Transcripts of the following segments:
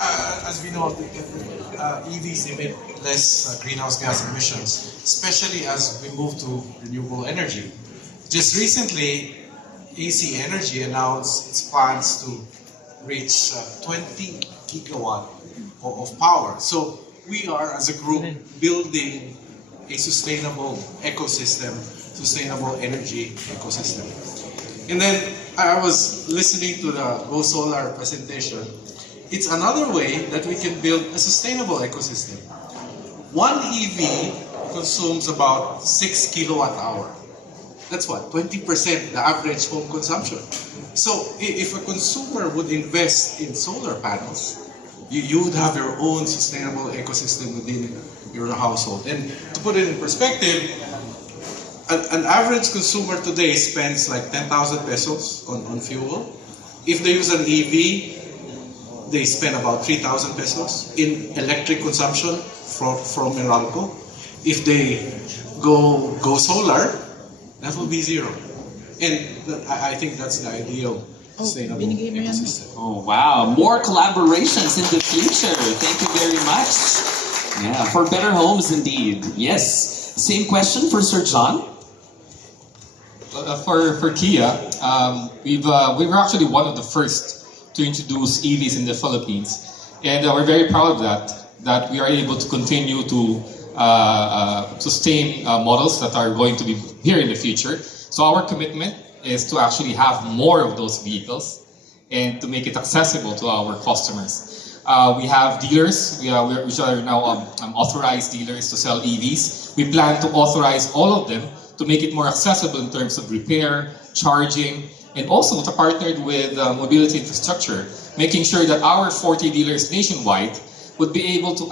As we know, EVs emit less greenhouse gas emissions, especially as we move to renewable energy. Just recently, AC Energy announced its plans to reach 20 gigawatt of power. So we are, as a group, building a sustainable ecosystem, sustainable energy ecosystem. And then I was listening to the Go Solar presentation. It's another way that we can build a sustainable ecosystem. One EV consumes about 6 kilowatt hour. That's what, 20% the average home consumption. So if a consumer would invest in solar panels, you would have your own sustainable ecosystem within your household. And to put it in perspective, an average consumer today spends like 10,000 pesos on fuel. If they use an EV, they spend about 3,000 pesos in electric consumption from Meralco. If they go solar, that will be zero. And I think that's the ideal sustainable ecosystem. Oh, wow. More collaborations in the future. Thank you very much. Yeah, for better homes indeed. Yes. Same question for Sir John. For Kia, we were actually one of the first to introduce EVs in the Philippines, and we're very proud of that we are able to continue to sustain models that are going to be here in the future. So our commitment is to actually have more of those vehicles and to make it accessible to our customers. We have dealers, which are now authorized dealers to sell EVs. We plan to authorize all of them to make it more accessible in terms of repair, charging, and also to partner with mobility infrastructure, making sure that our 40 dealers nationwide would be able to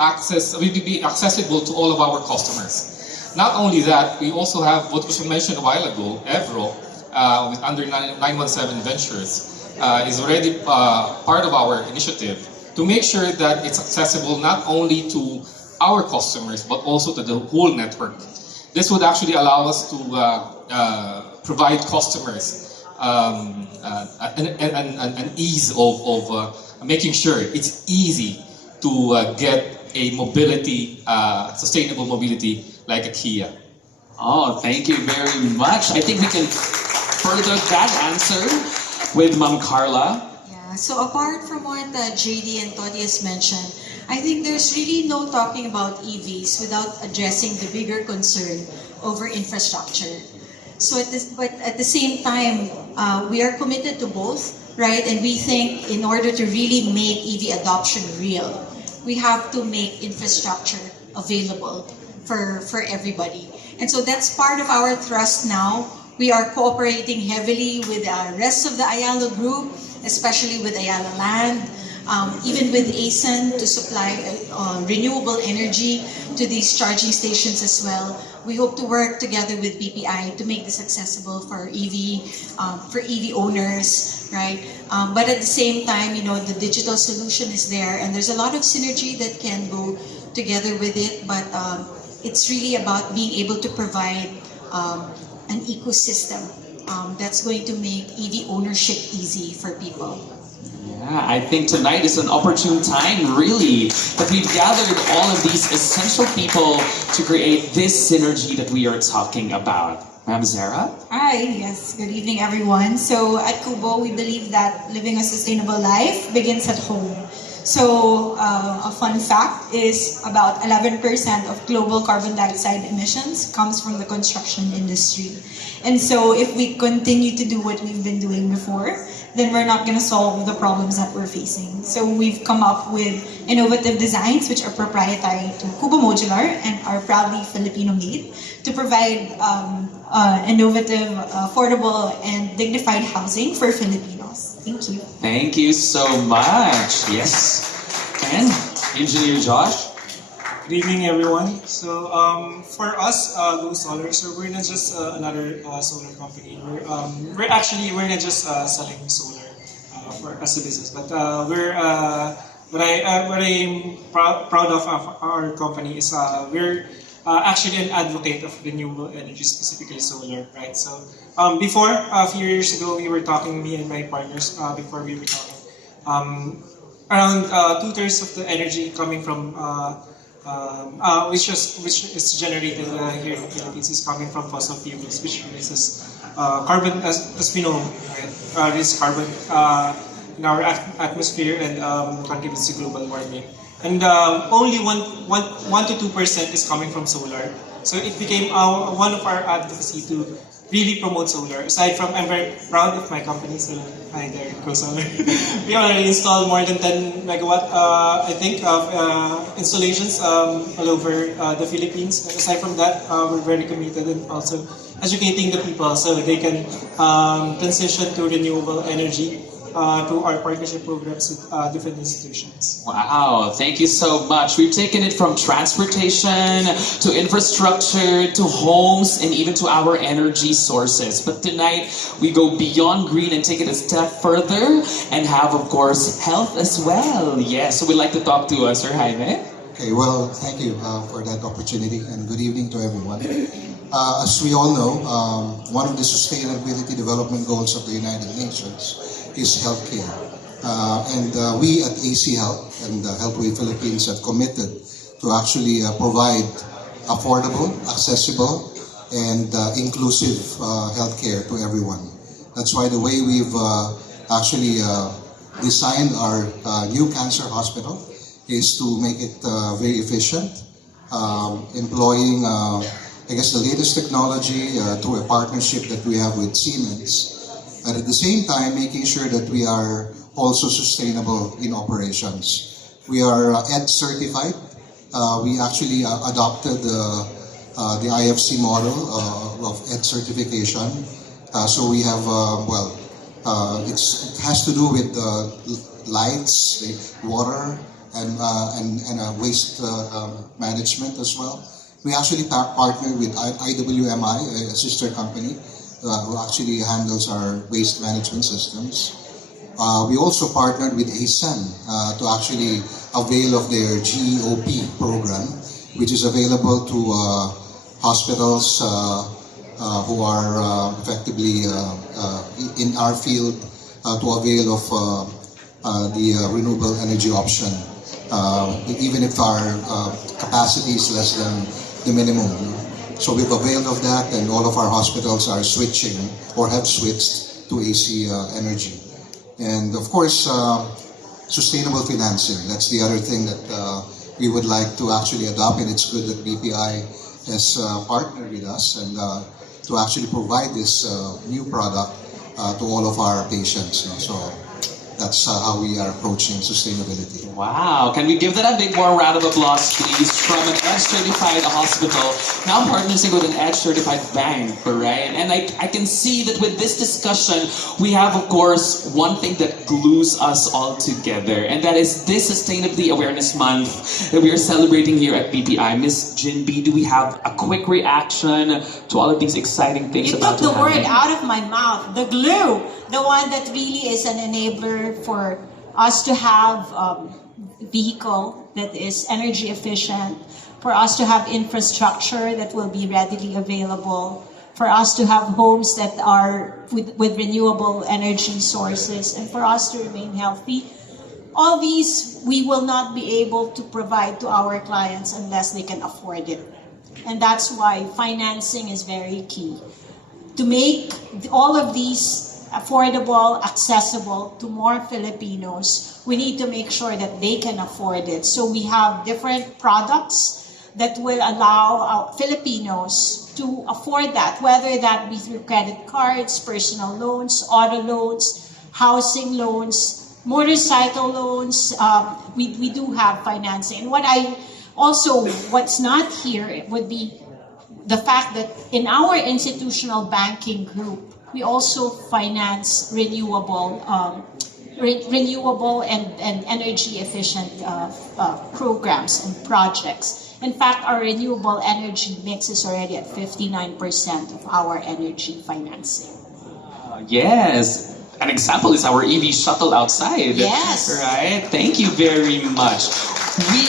be accessible to all of our customers. Not only that, we also have what was mentioned a while ago, Evro, with under 917 Ventures, is already part of our initiative to make sure that it's accessible not only to our customers but also to the whole network. This would actually allow us to provide customers an ease of making sure it's easy to get a mobility, sustainable mobility like a Kia. Oh, thank you very much. I think we can further that answer with Ma'am Carla. Yeah, so apart from what JD and Tony has mentioned, I think there's really no talking about EVs without addressing the bigger concern over infrastructure. So but at the same time, we are committed to both, right? And we think in order to really make EV adoption real, we have to make infrastructure available for everybody. And so that's part of our thrust now. We are cooperating heavily with the rest of the Ayala group, especially with Ayala Land, even with ASEN to supply renewable energy to these charging stations as well. We hope to work together with BPI to make this accessible for EV owners, right? But at the same time, the digital solution is there, and there's a lot of synergy that can go together with it. But it's really about being able to provide an ecosystem that's going to make EV ownership easy for people. Yeah, I think tonight is an opportune time, really, that we've gathered all of these essential people to create this synergy that we are talking about. Ma'am Zara? Hi, yes, good evening everyone. So at Kubo, we believe that living a sustainable life begins at home. So a fun fact is about 11% of global carbon dioxide emissions comes from the construction industry. And so if we continue to do what we've been doing before, then we're not going to solve the problems that we're facing. So we've come up with innovative designs which are proprietary to Kubo Modular and are proudly Filipino-made to provide innovative, affordable, and dignified housing for Filipinos. Thank you. Thank you so much. Yes. And Engineer Josh? Good evening, everyone. So, for us, Go Solar, so we're not just another solar company. We're not just selling solar for as a business, but what I'm proud of our company is we're actually an advocate of renewable energy, specifically solar, right? So, before a few years ago, we were talking, me and my partners, before we were talking. around 2/3 of the energy coming from which is generated here in the Philippines is coming from fossil fuels, which releases carbon, as we know, right? Releases carbon in our atmosphere and contributes to global warming. And only 1 to 2% is coming from solar. So it became one of our advocacy to really promote solar. Aside from, I'm very proud of my company, so hi there, GoSolar. We already installed more than 10 megawatt, I think, of installations all over the Philippines. But aside from that, we're very committed in also educating the people so they can transition to renewable energy to our partnership programs with different institutions. Wow, thank you so much. We've taken it from transportation to infrastructure to homes and even to our energy sources. But tonight we go beyond green and take it a step further and have, of course, health as well. Yes, so we'd like to talk to Sir Jaime. Okay, well, thank you for that opportunity and good evening to everyone. As we all know, one of the Sustainability Development Goals of the United Nations is healthcare. We at AC Health and Healthway Philippines have committed to actually provide affordable, accessible, and inclusive healthcare to everyone. That's why the way we've actually designed our new cancer hospital is to make it very efficient, employing I guess the latest technology through a partnership that we have with Siemens. And at the same time, making sure that we are also sustainable in operations. We are ED certified. We actually adopted the IFC model of ED certification. So we have, it has to do with lights, water, and waste management as well. We actually partnered with IWMI, a sister company, who actually handles our waste management systems. We also partnered with ASEN to actually avail of their GEOP program, which is available to hospitals who are effectively in our field to avail of the renewable energy option, even if our capacity is less than the minimum. So we've availed of that, and all of our hospitals are switching or have switched to AC energy. And of course, sustainable financing. That's the other thing that we would like to actually adopt, and it's good that BPI has partnered with us and to actually provide this new product to all of our patients. So that's how we are approaching sustainability. Wow, can we give that a big more round of applause, please, from an EDGE-certified hospital, now partnering with an EDGE-certified bank, right? And I can see that with this discussion, we have, of course, one thing that glues us all together, and that is this Sustainability Awareness Month that we are celebrating here at BPI. Ms. Jinbi, do we have a quick reaction to all of these exciting things You about took the to word happen? out of my mouth. The glue, the one that really is an enabler for us to have vehicle that is energy efficient, for us to have infrastructure that will be readily available, for us to have homes that are with renewable energy sources, and for us to remain healthy. All these we will not be able to provide to our clients unless they can afford it. And that's why financing is very key. To make all of these affordable, accessible to more Filipinos, we need to make sure that they can afford it. So we have different products that will allow our Filipinos to afford that, whether that be through credit cards, personal loans, auto loans, housing loans, motorcycle loans. We do have financing. And what's not here would be the fact that in our institutional banking group, we also finance renewable and energy efficient programs and projects. In fact, our renewable energy mix is already at 59% of our energy financing. Yes. An example is our EV shuttle outside. Yes. Right? Thank you very much. We